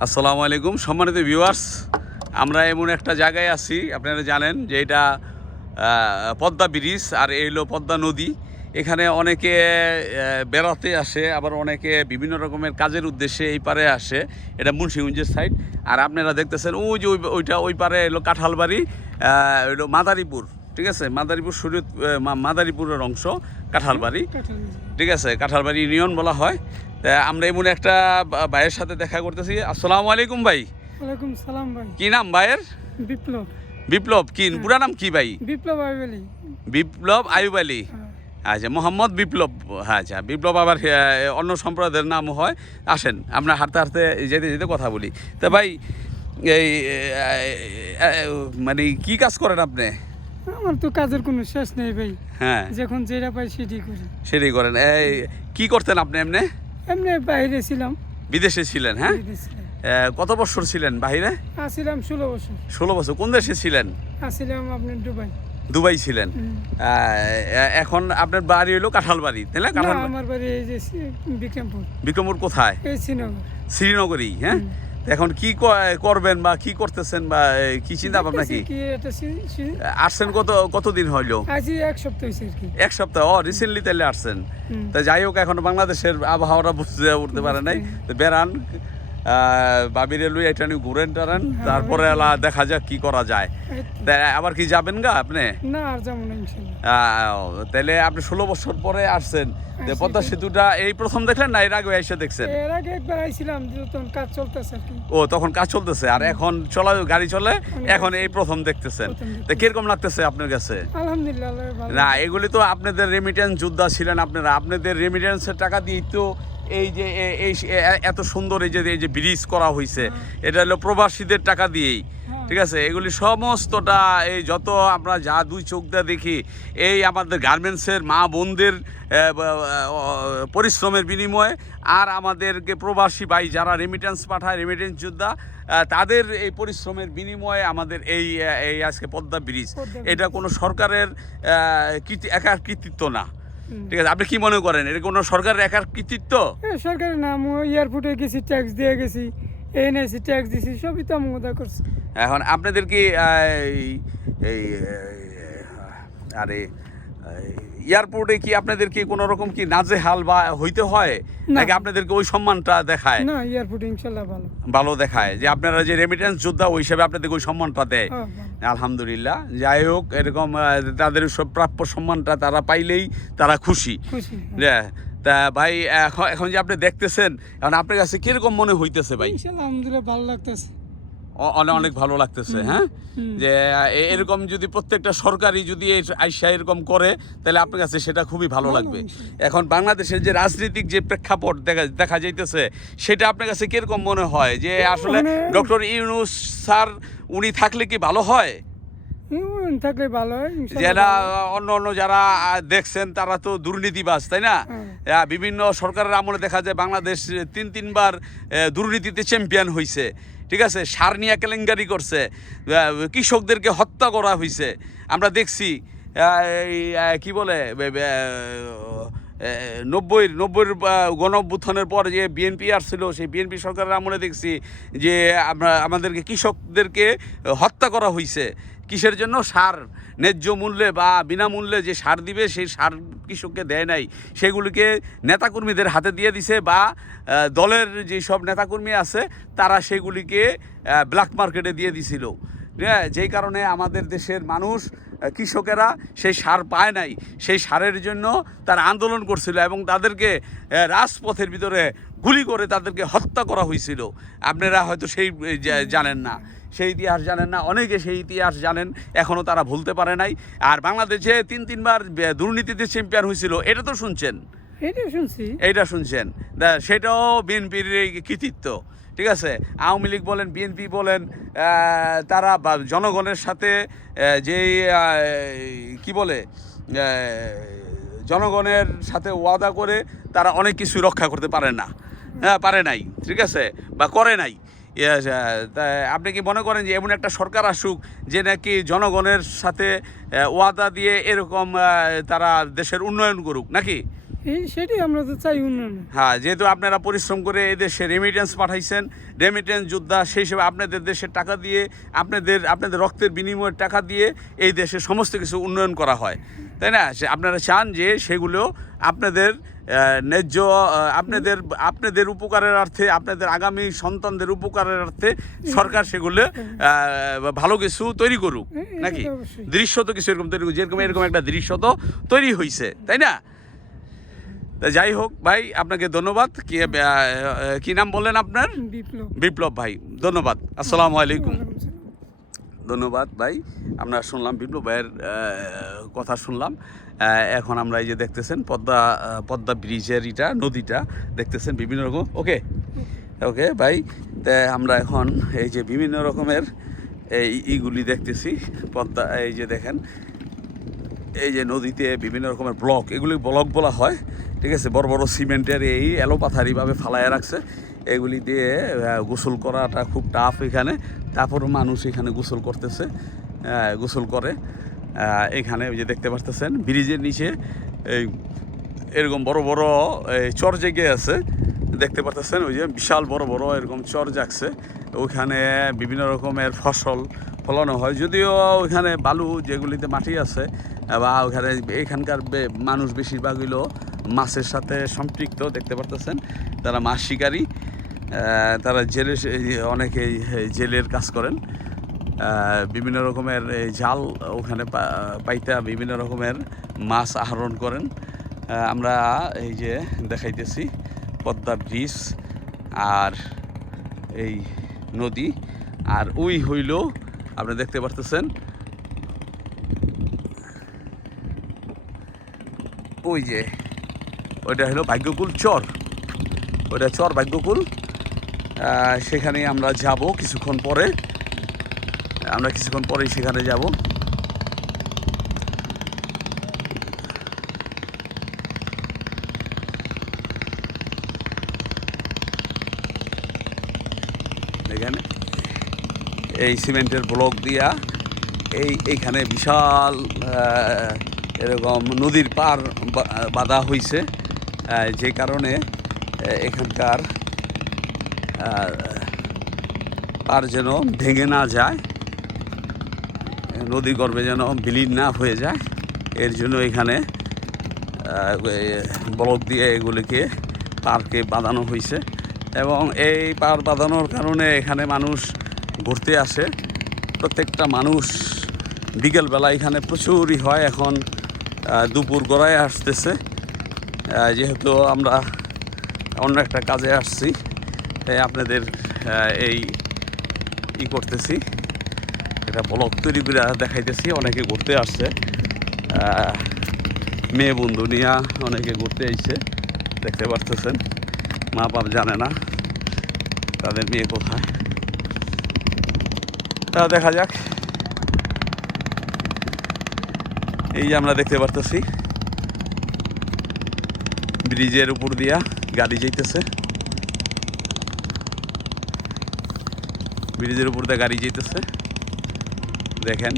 আসসালামু আলাইকুম। সম্মানিত ভিউয়ার্স আমরা এমন একটা জায়গায় আছি আপনারা জানেন যে এটা পদ্মা ব্রিজ আর এই হলো পদ্মা নদী। এখানে অনেকে বেড়াতে আসে আবার অনেকে বিভিন্ন রকমের কাজের উদ্দেশ্যে এই পারে আসে। এটা মুন্সিগঞ্জের সাইড আর আপনারা দেখতেছেন ওই যে ওই- ওইটা ওই পারে এলো কাঁঠালবাড়ি হলো মাদারীপুর। ঠিক আছে? মাদারীপুর শরীয়ত মা- মাদারীপুরের অংশ কাঁঠালবাড়ি। ঠিক আছে? কাঁঠালবাড়ি ইউনিয়ন বলা হয়। আমরা এমন একটা ভাইয়ের সাথে দেখা করতেছি। আসসালামু আলাইকুম ভাই। ওয়ালাইকুম সালাম ভাই। কি নাম ভাইয়ের? বিপ্লব। বিপ্লব কি পুরা নাম কি ভাই? বিপ্লব আইবেলি। বিপ্লব আয়ুব আলী আচ্ছা মোহাম্মদ বিপ্লব হ্যাঁ আচ্ছা বিপ্লব আবার অন্য সম্প্রদায়ের নাম হয়। আসেন আমরা হাঁটতে হাঁটতে যেতে যেতে কথা বলি। তা ভাই এই মানে কি কাজ করেন আপনি? আমার তো কাজের কোনো শেষ নেই ভাই। হ্যাঁ। যখন যেটা পাই সেটি করি। সেটাই করেন। এই কি করতেন আপনি এমনি? এমনি বাইরে ছিলাম। বিদেশে ছিলেন হ্যাঁ? ছিলাম। কত বছর ছিলেন বাহিরে? আসিলাম ষোলো বছর। ষোলো বছর। কোন দেশে ছিলেন? আসিলাম আপনার দুবাই। দুবাই ছিলেন। এখন আপনার বাড়ি হলো কাঁঠাল বাড়ি তাই না? কাঁঠাল আমার বাড়ি এই যে বিক্রমপুর। বিক্রমপুর কোথায়? এই শ্রীনগর। শ্রীনগরী হ্যাঁ? এখন কি করবেন বা কি করতেছেন বা কি চিন্তা ভাবনা কি? আসছেন কত কতদিন হইল? এক সপ্তাহ এক সপ্তাহ? ও রিসেন্টলি তাহলে আসছেন। তা যাই হোক এখন বাংলাদেশের আবহাওয়াটা বুঝতে উঠতে পারে নাই। বেড়ান। বাবিরে লুই এটা নিয়ে ঘুরেন টারেন তারপরে এলা দেখা যাক কি করা যায়। আবার কি যাবেন গা আপনি? না আর যাব না তাহলে আপনি ষোলো বছর পরে আসছেন। পদ্মা সেতুটা এই প্রথম দেখলেন না এর আগে এসে দেখছেন? এর আগে একবার আইছিলাম যখন কাজ চলতেছে ও তখন কাজ চলতেছে আর এখন চলা গাড়ি চলে এখন এই প্রথম দেখতেছেন। তা কীরকম লাগতেছে আপনার কাছে? আলহামদুলিল্লাহ না এগুলি তো আপনাদের রেমিটেন্স যোদ্ধা ছিলেন আপনারা। আপনাদের রেমিটেন্সের টাকা দিয়েই তো এই যে এই এত সুন্দর এই যে এই যে ব্রিজ করা হয়েছে এটা হলো প্রবাসীদের টাকা দিয়েই ঠিক আছে? এগুলি সমস্তটা এই যত আমরা যা দুই চোখ দিয়ে দেখি এই আমাদের গার্মেন্টসের মা বোনদের পরিশ্রমের বিনিময়ে আর আমাদেরকে প্রবাসী ভাই যারা রেমিটেন্স পাঠায় রেমিটেন্স যোদ্ধা তাদের এই পরিশ্রমের বিনিময়ে আমাদের এই এই আজকে পদ্মা ব্রিজ। এটা কোনো সরকারের একার কৃতিত্ব না। ঠিক আছে আপনি কি মনে করেন? এটা কোনো সরকার একার কৃতিত্ব? সরকারের নাম এয়ারপোর্টে গেছি ট্যাক্স দিয়ে গেছি এনেছি ট্যাক্স দিছি সবই তো আমি ওদা করছি। এখন আপনাদের কি এই আরে এয়ারপোর্টে কি আপনাদের কি কোনো রকম কি নাজে হাল বা হইতে হয়? নাকি আপনাদেরকে ওই সম্মানটা দেখায়? না এয়ারপোর্টে ইনশাল্লাহ ভালো। ভালো দেখায়। যে আপনারা যে রেমিটেন্স যোদ্ধা ওই হিসাবে আপনাদেরকে ওই সম্মানটা দেয়। হ্যাঁ, আলহামদুলিল্লাহ। যাই হোক এরকম তাদের সব প্রাপ্য সম্মানটা তারা পাইলেই তারা খুশি। হ্যাঁ, তা ভাই এখন এখন যে আপনি দেখতেছেন এখন আপনার কাছে কীরকম মনে হইতেছে ভাই? আলহামদুলিল্লাহ ভালো লাগতেছে। অনেক অনেক ভালো লাগতেছে হ্যাঁ? যে এরকম যদি প্রত্যেকটা সরকারি যদি আইসা এরকম করে তাহলে আপনার কাছে সেটা খুবই ভালো লাগবে। এখন বাংলাদেশের যে রাজনৈতিক যে প্রেক্ষাপট দেখা দেখা যাইতেছে সেটা আপনার কাছে কীরকম মনে হয়? যে আসলে মানে- ডক্টর ইউনুস স্যার উনি থাকলে কি ভালো হয়? থাকলে ভালো হয় যারা অন্য অন্য যারা দেখছেন তারা তো দুর্নীতিবাজ তাই না? হ্যাঁ। বিভিন্ন সরকারের আমলে দেখা যায় বাংলাদেশ তিন তিনবার দুর্নীতিতে চ্যাম্পিয়ন হয়েছে ঠিক আছে? সার নিয়ে কেলেঙ্কারি করছে। কৃষকদেরকে হত্যা করা হয়েছে আমরা দেখছি কি বলে? নব্বই নব্বইয়ের গণ পর যে বিএনপি আসছিল, সেই বিএনপি সরকারের আমলে দেখছি যে আমরা, আমাদেরকে কৃষকদেরকে হত্যা করা হয়েছে কিসের জন্য? সার। ন্যায্য মূল্যে বা বিনামূল্যে যে সার দিবে, সেই সার কৃষককে দেয় নাই। সেগুলিকে নেতাকর্মীদের হাতে দিয়ে দিছে বা দলের যে সব নেতাকর্মী আছে, তারা সেগুলিকে ব্ল্যাক মার্কেটে দিয়ে দিছিল। হ্যাঁ যেই কারণে আমাদের দেশের মানুষ কৃষকেরা সেই সার পায় নাই। সেই সারের জন্য তারা আন্দোলন করছিল এবং তাদেরকে রাজপথের ভিতরে গুলি করে তাদেরকে হত্যা করা হয়েছিল। আপনারা হয়তো সেই জানেন না। সেই ইতিহাস জানেন না অনেকে সেই ইতিহাস জানেন এখনও তারা ভুলতে পারে নাই। আর বাংলাদেশে তিন তিনবার দুর্নীতিতে চ্যাম্পিয়ন হয়েছিল এটা তো শুনছেন? শুনছি। এইটা শুনছেন? সেটাও বিএনপির কৃতিত্ব ঠিক আছে? আওয়ামী লীগ বলেন বিএনপি বলেন তারা জনগণের সাথে আহ, কি বলে জনগণের সাথে ওয়াদা করে তারা অনেক কিছু রক্ষা করতে পারে না। হ্যাঁ পারে নাই ঠিক আছে? বা করে নাই। আপনি কি মনে করেন যে এমন একটা সরকার আসুক যে নাকি জনগণের সাথে ওয়াদা দিয়ে এরকম তারা দেশের উন্নয়ন করুক নাকি? সেটাই আমরা তো চাই উন্নয়ন। হ্যাঁ যেহেতু আপনারা পরিশ্রম করে এই দেশে রেমিটেন্স পাঠাইছেন রেমিটেন্স যোদ্ধা সেই হিসেবে আপনাদের দেশের টাকা দিয়ে আপনাদের আপনাদের রক্তের বিনিময়ের টাকা দিয়ে এই দেশে সমস্ত কিছু উন্নয়ন করা হয়। তাই না? সে আপনারা চান যে সেগুলো আপনাদের ন্যায্য আপনাদের আপনাদের উপকারের অর্থে আপনাদের আগামী সন্তানদের উপকারের অর্থে সরকার সেগুলো ভালো কিছু তৈরি করুক নাকি? দৃশ্য তো কিছু এরকম তৈরি করুক যেরকম এরকম একটা দৃশ্য তো তৈরি হয়েছে তাই না? যাই হোক ভাই আপনাকে ধন্যবাদ। কি নাম বললেন আপনার? বিপ্লব। বিপ্লব ভাই ধন্যবাদ। আসসালামু আলাইকুম। ধন্যবাদ ভাই। আমরা শুনলাম বিপ্লব ভাইয়ের কথা শুনলাম। এখন আমরা এই যে দেখতেছেন পদ্মা পদ্মা ব্রিজের ইটা, নদীটা দেখতেছেন বিভিন্ন রকম। ওকে ওকে ভাই। আমরা এখন এই যে বিভিন্ন রকমের এই ইগুলি দেখতেছি। পদ্মা, এই যে দেখেন, এই যে নদীতে বিভিন্ন রকমের ব্লক, এগুলি ব্লক বলা হয়। ঠিক আছে? বড় বড় সিমেন্টের এই এলোপাথারিভাবে ফালায় রাখছে। এগুলি দিয়ে গোসল করাটা খুব টাফ এখানে। তারপরও মানুষ এখানে গোসল করতেছে গোসল করে। এখানে ওই যে দেখতে পারতেছেন, ব্রিজের নিচে এই এরকম বড় বড়, এই চর জেগে আছে। দেখতে পারতেছেন, ওই যে বিশাল বড় বড় এরকম চর জাগছে। ওইখানে বিভিন্ন রকমের ফসল ফলানো হয়। যদিও ওইখানে বালু যেগুলিতে মাটি আছে, বা ওখানে এখানকার মানুষ বেশিরভাগ হইল মাছের সাথে সম্পৃক্ত, দেখতে পারতেছেন? তারা মাছ শিকারী তারা জেলে অনেকেই জেলের কাজ করেন। বিভিন্ন রকমের জাল ওখানে পাইতা বিভিন্ন রকমের মাছ আহরণ করেন। আমরা এই যে দেখাইতেছি পদ্মা ব্রিজ আর এই নদী। আর ওই হইল, আপনি দেখতে পারতেছেন, ওই যে ওইটা হলো ভাগ্যকুল চর। ওইটা চর ভাগ্যকুল। সেখানে আমরা যাব কিছুক্ষণ পরে। আমরা কিছুক্ষণ পরেই সেখানে যাব। এখানে এই সিমেন্টের ব্লক দিয়া এই এইখানে বিশাল এরকম নদীর পার বাঁধা হয়েছে যে কারণে এখানকার আহ, পার যেন ভেঙে না যায় নদী গর্ভে যেন বিলীন না হয়ে যায় এর জন্য এখানে ব্লক দিয়ে এগুলিকে পার্কে বাঁধানো হয়েছে। এবং এই পার বাঁধানোর কারণে এখানে মানুষ ঘুরতে আসে। প্রত্যেকটা মানুষ বিকেলবেলা এখানে প্রচুরই হয়। এখন দুপুর গড়ায় আসতেছে। যেহেতু আমরা অন্য একটা কাজে আসছি, তাই আপনাদের এই ই করতেছি। এটা ব্লক তৈরি করে দেখাইতেছি, অনেকে ঘুরতে আসছে। মেয়ে বন্ধু নিয়ে অনেকে ঘুরতে আইছে, দেখতে পারতেছেন। মা বাপ জানে না তাদের মেয়ে কোথায়। তা দেখা যাক। এই যে আমরা দেখতে পারতেছি। ব্রিজের উপর দিয়া গাড়ি যাইতেছে। ব্রিজের উপর দিয়ে গাড়ি যাইতেছে। দেখেন।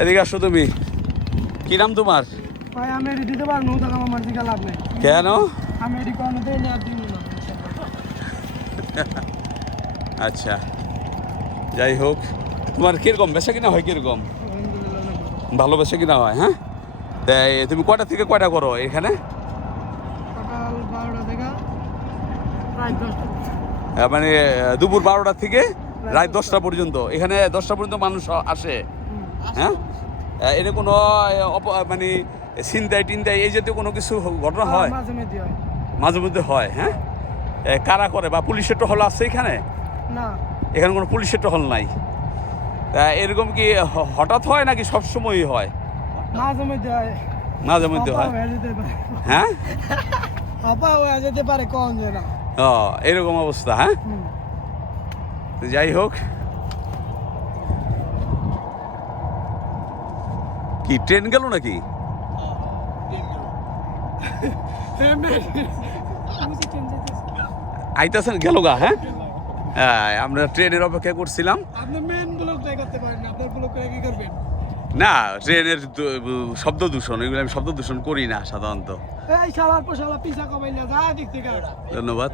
এদিকে আসো তুমি। কি নাম তোমার? ভাই আমি এটি দিতে পারব তো আমার মার্জি লাভ নেই। কেন? আমি এটি কোনো দিই না দিন আচ্ছা। যাই হোক তোমার কীরকম? বেচা কিনা হয় কীরকম? আলহামদুলিল্লাহ ভালো বেচা কিনা হয় হ্যাঁ? তাই তুমি কয়টা থেকে কয়টা করো এখানে? মানে দুপুর বারোটা থেকে রাত দশটা। পর্যন্ত। এখানে দশটা পর্যন্ত মানুষ আসে হ্যাঁ? এর কোনো মানে চিন্তাই টিন্তাই এই জাতীয় কোনো কিছু ঘটনা হয় মাঝে মধ্যে হয়। মাঝে মধ্যে হয় হ্যাঁ? কারা করে বা পুলিশের টহল আছে এখানে? না। এখানে কোনো পুলিশের টহল নাই? এরকম কি হঠাৎ হয় নাকি সবসময়ই হয়? মাঝে মধ্যে হয়। মাঝে মধ্যে হয়? হয়ে পারে। হ্যাঁ? হয়ে যেতে পারে কম যে না ও এরকম অবস্থা হ্যাঁ? তো যাই হোক। কি ট্রেন গেল নাকি? আইতাছেন গেল গা হ্যাঁ হ্যাঁ? আমরা ট্রেনের অপেক্ষা করছিলাম। না ট্রেনের শব্দ দূষণ এগুলো আমি শব্দ দূষণ করি না সাধারণত। ধন্যবাদ।